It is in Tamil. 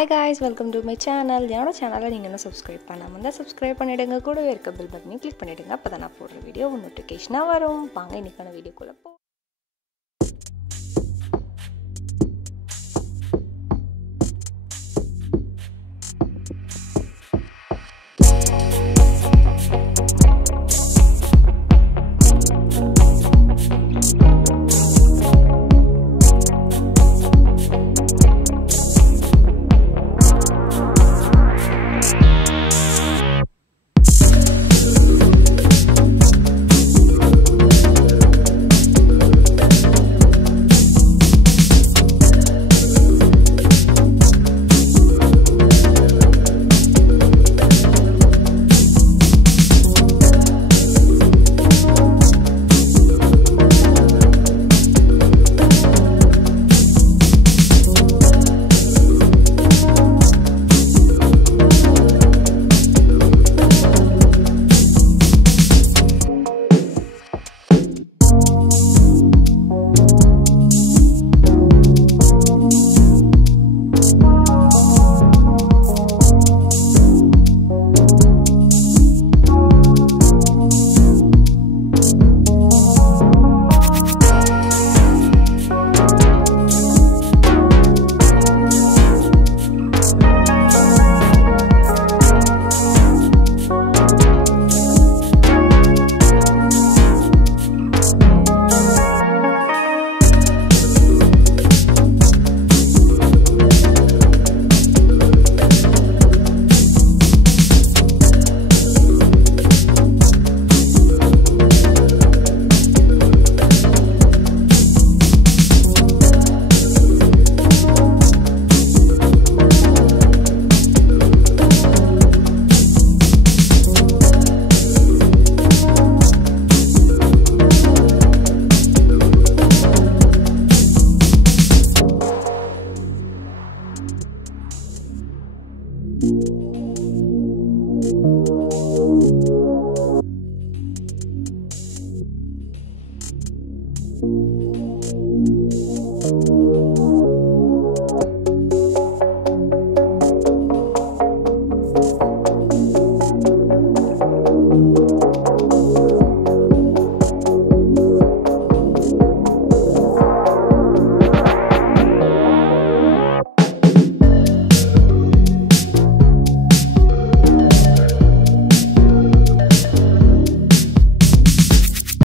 Hi guys, welcome to my channel. என்னோட சேனலை நீங்கள் இன்னும் சப்ஸ்கிரைப் பண்ணாமல் இருந்தால் சப்ஸ்கிரைப் பண்ணிவிடுங்க. கூடவே இருக்க பெல் பட்டனையும் கிளிக் பண்ணிவிடுங்க. அப்போ தான் நான் போடுற வீடியோ நோட்டிஃபிகேஷனாக வரும். வாங்க இன்றைக்கான வீடியோக்குள்ளே போ.